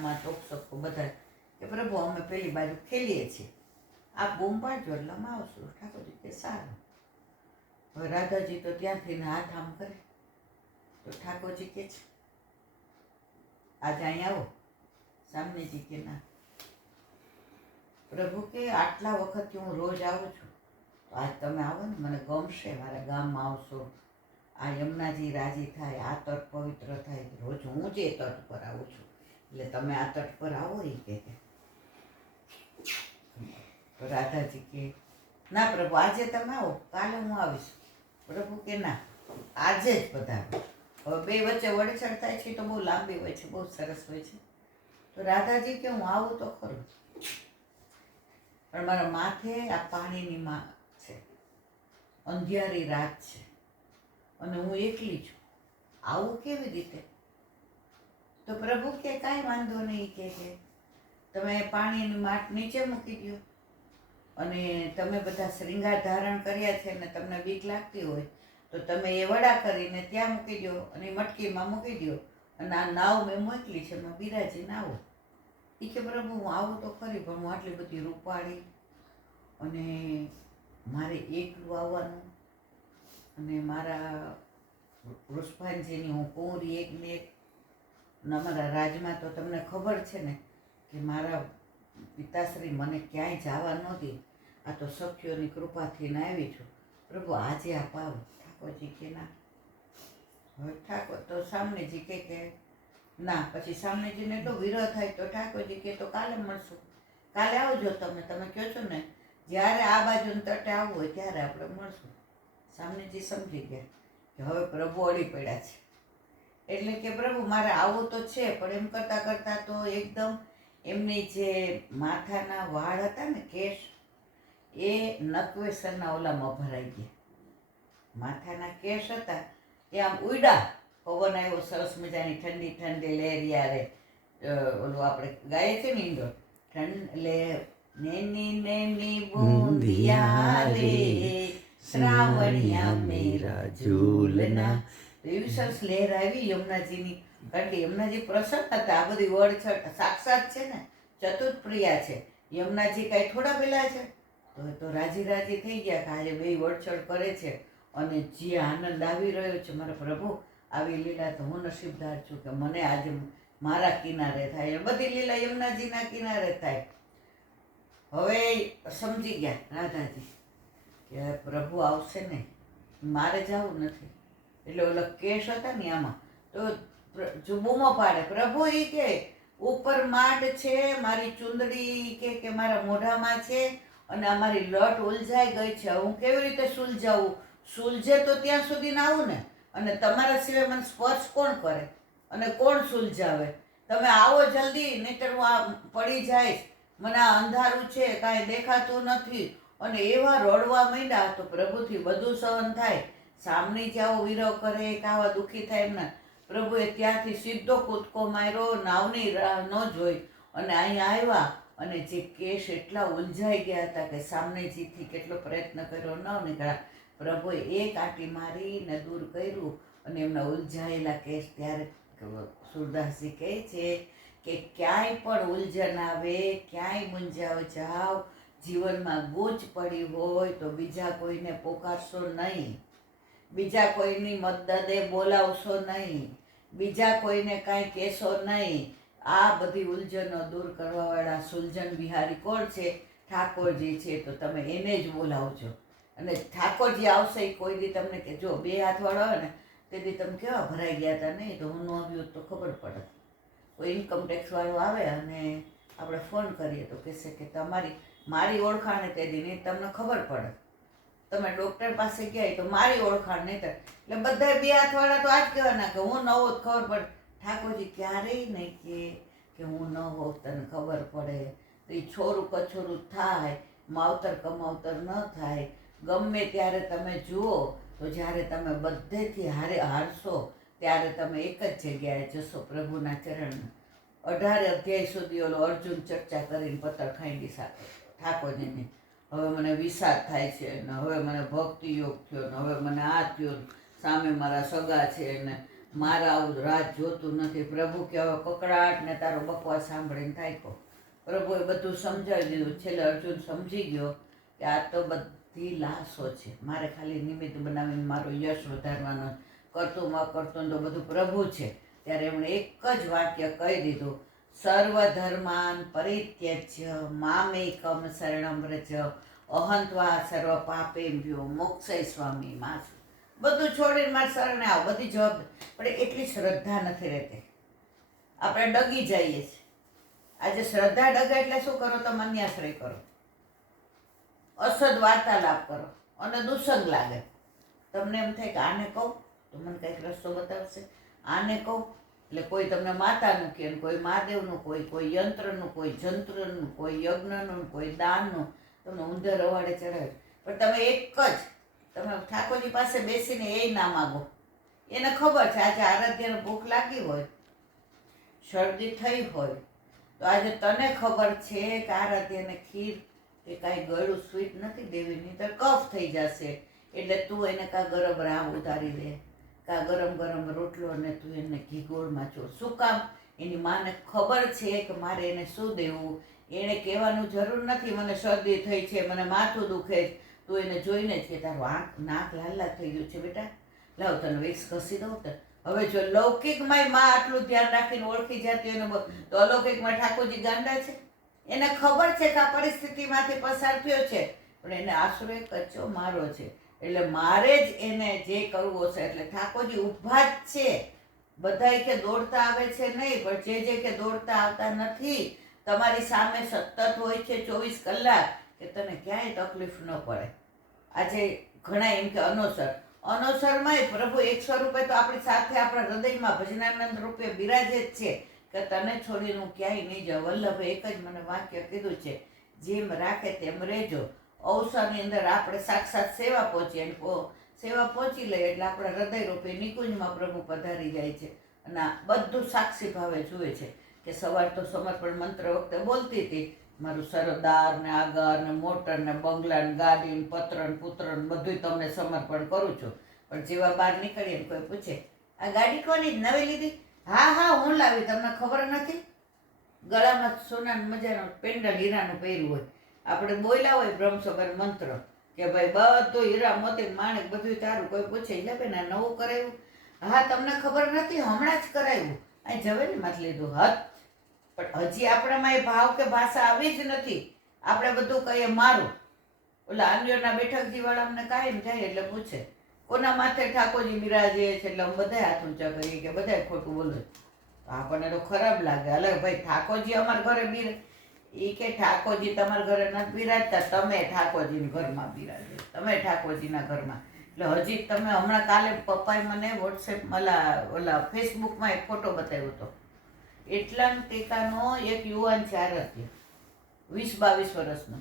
મીડિયામાં ટોકસકો બધા કે પ્રભુ અમે પેલી બાજુ ખેલીએ છીએ, આપ બૂમ પાડજો એટલે અમે આવશું. ઠાકોરજી કે સારું. હવે રાધાજી તો ત્યાંથી હાથ આમ કરે તો ઠાકોરજી કે છે આજે અહીં આવો. સામનેજી કે ના. પ્રભુ કે આટલા વખતથી હું રોજ આવું છું, તો આજ તમે આવો ને મને ગમશે, મારા ગામમાં આવશો, આ યમુનાજી રાજી થાય, આ તટ પવિત્ર થાય. રોજ હું જ એ તટ પર આવું છું એટલે તમે આ તટ પર આવો. એ કે તો રાધાજી કે ના પ્રભુ આજે તમે આવો, કાલે હું આવીશ. પ્રભુ કે ના આજે જ પધારો. હવે બે વચ્ચે વડછડ થાય છે તો બહુ લાંબી હોય છે, બહુ સરસ હોય છે. તો રાધાજી કે હું આવું તો ખરું, પણ મારા માથે આ પાણીની માં છે, અંધિયારી રાત છે અને હું એકલી છું, આવું કેવી રીતે? તો પ્રભુ કે કાંઈ વાંધો નહીં, કે તમે પાણીની માટ નીચે મૂકી દો અને તમે બધા શ્રૃંગાર ધારણ કર્યા છે ને તમને બીક લાગતી હોય તો તમે એ વડા કરીને ત્યાં મૂકી દો અને મટકીમાં મૂકી દો અને આ નાવ મેં મોકલી છે એમાં બિરાજીને આવો. એ કે પ્રભુ હું આવું તો ખરી, પણ હું આટલી બધી રૂપાળી અને મારે એકલું આવવાનું અને મારા વૃષભાનજીની હું કુંવરી એક ને એક, અને અમારા રાજમાં તો તમને ખબર છે ને કે મારા પિતાશ્રી મને ક્યાંય જવા ન દે, આ તો સખીઓની કૃપાથી આવી છું. પ્રભુ આજે આપ આવો. ઠાકોરજી કે ના. હવે ઠાકોર તો સામનેજી કે ના. પછી સામનેજીને તો વિરોધ થાય તો ઠાકોરજી કે તો કાલે મળશું, કાલે આવજો તમે કહો છો ને જ્યારે આ બાજુ તટે આવવું હોય ત્યારે આપણે મળશું. સામનેજી સમજી ગયા કે હવે પ્રભુ અડી પડ્યા છે, એટલે કે પ્રભુ મારે આવું તો છે, પણ એમ કરતાં કરતાં તો એકદમ એમની જે માથાના વાળ હતા ને, કેશ, એ નકવેસરના ઓલામાં ભરાઈ ગયા. માથાના કેશ હતા એ આમ ઉડા, પવન આવ્યો સરસ મજાની ઠંડી ઠંડી લહેરિયા રે, ઓલું આપણે ગાય છે ને ઇન્ડોર લે નેની નેની બુંદિયા રે શ્રાવણિયા મેરા ઝૂલના. એવી સરસ લહેર આવી યમુનાજીની, કારણ કે યમુનાજી પ્રસન્ન હતા. આ બધી વડછડ સાક્ષાત છે ને, ચતુર્પ્રિયા છે. યમુનાજી કાંઈ થોડા પેલા છે, તો રાજી રાજી થઈ ગયા કે આજે બે વડછડ કરે છે અને જે આનંદ આવી રહ્યો છે, મારા પ્રભુ આવી લીલા તો હું નસીબદાર છું કે મને આજે મારા કિનારે થાય. બધી લીલા યમુનાજીના કિનારે થાય. હવે સમજી ગયા રાધાજી કે પ્રભુ આવશે ને, મારે જવું નથી. એટલે ઓલા કેશ હતા ને આમાં તો બૂમો પાડે, પ્રભુ એ કે ઉપર માટ છે, મારી ચુંદડી કે મારા મોઢામાં છે અને અમારી લટ ઉલઝાઈ ગઈ છે, હું કેવી રીતે સુલઝાવું? સુલઝે તો ત્યાં સુધી ના આવું ને, અને તમારા સિવાય મને સ્પર્શ કોણ કરે અને કોણ સુલઝાવે? તમે આવો જલ્દી, નહીંતર હું આ પડી જઈશ, મને આ અંધારું છે, કાંઈ દેખાતું નથી. અને એવા રડવા માંડ્યા તો પ્રભુથી બધું સહન થાય. સામની જ આવો વિરોહ કરે કે આવા દુઃખી થાય એમના. પ્રભુએ ત્યાંથી સીધો કૂદકો માર્યો, નાવની રાહ ન જોઈ અને અહીંયા આવ્યા. અને જે કેશ એટલા ઉલઝાઈ ગયા હતા કે સામનેજીથી કેટલો પ્રયત્ન કર્યો ન નીકળ્યા. પ્રભુએ એક આંટી મારીને દૂર કર્યું અને એમના ઉલઝાયેલા કેશ. ત્યારે સુરદાસજી કહે છે કે ક્યાંય પણ ઉલઝન આવે, ક્યાંય મૂંઝાવ જાવ, જીવનમાં ગૂંચ પડી હોય તો બીજા કોઈને પોકારશો નહીં, બીજા કોઈની મદદે બોલાવશો નહીં, બીજા કોઈને કાંઈ કહેશો નહીં. આ બધી ઉલઝનો દૂર કરવાવાળા સુલઝન બિહારી કોણ છે? ઠાકોરજી છે. તો તમે એને જ બોલાવજો અને ઠાકોરજી આવશે. એ કોઈ દી તમને કે જો બે હાથવાળો આવે ને તેથી તમે કેવા ભરાઈ ગયા હતા, નહીં તો હું ન આવ્યું તો ખબર પડે. કોઈ ઇન્કમ ટેક્સવાળો આવે અને આપણે ફોન કરીએ તો કહેશે કે મારી ઓળખાણ તેથી નહીં, તમને ખબર પડે. તમે ડૉક્ટર પાસે ગયા તો મારી ઓળખાણ નહીં થાય. એટલે બધા બે હાથવાળા તો આ જ કહેવાના કે હું ન હોત ખબર પડે. ઠાકોરજી ક્યારેય નહીં કે હું ન હોત તને ખબર પડે. તો એ છોરું કછોરું થાય, માવતર કમાવતર ન થાય. ગમે ત્યારે તમે જુઓ તો જ્યારે તમે બધેથી હારશો ત્યારે તમે એક જ જગ્યાએ જશો, પ્રભુના ચરણમાં. 18 અધ્યાય સુધી ઓલો અર્જુન ચર્ચા કરીને પતર ખાંડી સાથે ઠાકોરજીની. હવે મને વિષાદ થાય છે ને, હવે મને ભક્તિ યોગ થયો ને, હવે મને આ થયો, સામે મારા સગા છે ને મારા આવું રાત જોતું નથી. પ્રભુ કે હવે કકડાટ ને તારો બકવાસ સાંભળીને થાક્યો. પ્રભુએ બધું સમજાવી દીધું. છેલ્લે અર્જુન સમજી ગયો કે આ તો બધી લાશો છે, મારે ખાલી નિમિત્ત બનાવીને મારો યશ વધારવાનો, કરતું માં કરતું તો બધું પ્રભુ છે. ત્યારે એમણે એક જ વાક્ય કહી દીધું, સર્વધર્માન પરિત્યજ્ય મામેકમ શરણમ વ્રજ અહંત્વા સર્વ પાપેભ્યો મોક્ષયસ્વામી માસ. બધું છોડીને મારે શરણે આવો, બધી જવાબ. પણ એટલી શ્રદ્ધા નથી રહેતી, આપણે ડગી જઈએ છીએ. આજે શ્રદ્ધા ડગે એટલે શું કરો? તમે અન્યાશ્રય કરો, અસદ વાર્તાલાપ કરો અને દુસંગ લાગે. તમને એમ થાય કે આને કહું તો મને કંઈક રસ્તો બતાવશે, આને કહું એટલે કોઈ તમને માતાનું કહે, કોઈ મહાદેવનું, કોઈ યંત્રનું, કોઈ જંત્રનું, કોઈ યજ્ઞનું, કોઈ દાનનું તમને ઊંધે રવાડે ચડાવે. પણ તમે એક જ, તમે ઠાકોરજી પાસે બેસીને એ ના માગો. એને ખબર છે આજે આરાધ્યાને ભૂખ લાગી હોય, શરદી થઈ હોય, તો આજે તને ખબર છે કે આરાધ્યાને ખીર કે કાંઈ ગળું સ્વીટ નથી દેવીની, તો કફ થઈ જશે. એટલે તું એને કાં ગરમ રામ ઉતારી દે, કાં ગરમ ગરમ રોટલો, અને તું એને ઘી ગોળમાં ચોળ. શું કામ? એની માને ખબર છે કે મારે એને શું દેવું. એણે કહેવાનું જરૂર નથી મને શરદી થઈ છે, મને માથું દુખે છે. તું એને જોઈને જ કે તારું આંખ નાક લાલ લાલ થઈ ગયું છે બેટા, લાવ તને વિક્સ ઘસી દઉં. તો હવે જો લૌકિકમાં માં આટલું ધ્યાન રાખીને ઓળખી જતી હોય ને, તો અલૌકિકમાં ઠાકોરજી ગાંડા છે. એને ખબર છે કે આ પરિસ્થિતિમાંથી પસાર થયો છે, પણ એને આશરો કચ્ચો મારો છે. એટલે મારે જ એને જે કરવું હશે. એટલે ઠાકોરજી ઊભા જ છે. બધાય કે દોડતા આવે છે નહીં, પણ જે કે દોડતા આવતા નથી. તમારી સામે સતત હોય છે 24 કલાક, કે તને ક્યાંય તકલીફ ન પડે. આજે ઘણા એમ કે અનોસરમાંય પ્રભુ 100 રૂપિયા તો આપણી સાથે આપણા હૃદયમાં ભજનાનંદ રૂપે બિરાજે જ છે, કે તને છોડીને હું ક્યાંય નહીં જાઉં. વલ્લભે એક જ મને વાક્ય કીધું છે, જેમ રાખે તેમ રહેજો. અવસરની અંદર આપણે સાક્ષાત સેવા પહોંચીએ, સેવા પહોંચી લઈએ એટલે આપણા હૃદય રૂપે નિકુંજમાં પ્રભુ પધારી જાય છે. અને આ બધું સાક્ષી ભાવે જુએ છે. કે સવાર તો સમર્પણ મંત્ર વખતે બોલતી હતી, મારું સરદાર ને આગળ ને મોટર ને બંગલા ને ગાડી ને પત્ર ને પુત્ર ને બધું તમને સમર્પણ કરું છું. પણ જેવા બહાર નીકળીએ ને કોઈ પૂછે, આ ગાડી કોની નવી લીધી? હા હું લાવી, તમને ખબર નથી? ગળામાં સોનાનું મજાનું પેન્ડલ હીરાનું પહેર્યું હોય. આપણે બોલ્યા હોય બ્રહ્મસબર મંત્ર કે ભાઈ બધું હીરા મોતી માણેક બધું તારું. કોઈ પૂછે એટલે બેન આ નવું કરાવ્યું? હા તમને ખબર નથી, હમણાં જ કરાવ્યું. અહીં ઝવેરીમાં જ લીધું હત. પણ હજી આપણામાં એ ભાવ કે ભાષા આવી જ નથી. આપણે બધું કહીએ મારું. ઓલા આંડિયોના બેઠકજી વાળા અમને કાયમ જાય એટલે પૂછે કોના માથે ઠાકોરજી બિરાજે છે, એટલે અમે બધા હાથ ઊંચા કરીએ કે બધા ખોટું બોલે. આપણને તો ખરાબ લાગે. અલે ભાઈ ઠાકોરજી અમારા ઘરે બિરાજ, એ કે ઠાકોરજી તમારા ઘરે નથી બિરાજતા, તમે ઠાકોરજીના ઘરમાં બિરાજે, તમે ઠાકોરજીના ઘરમાં. એટલે હજી તમે હમણાં કાલે પપ્પાએ મને વોટ્સએપમાં ઓલા ફેસબુકમાં એક ફોટો બતાવ્યો હતો. એટલા ટેકાનો એક યુવાન છે આરાધ્ય, 20-22 વર્ષનો.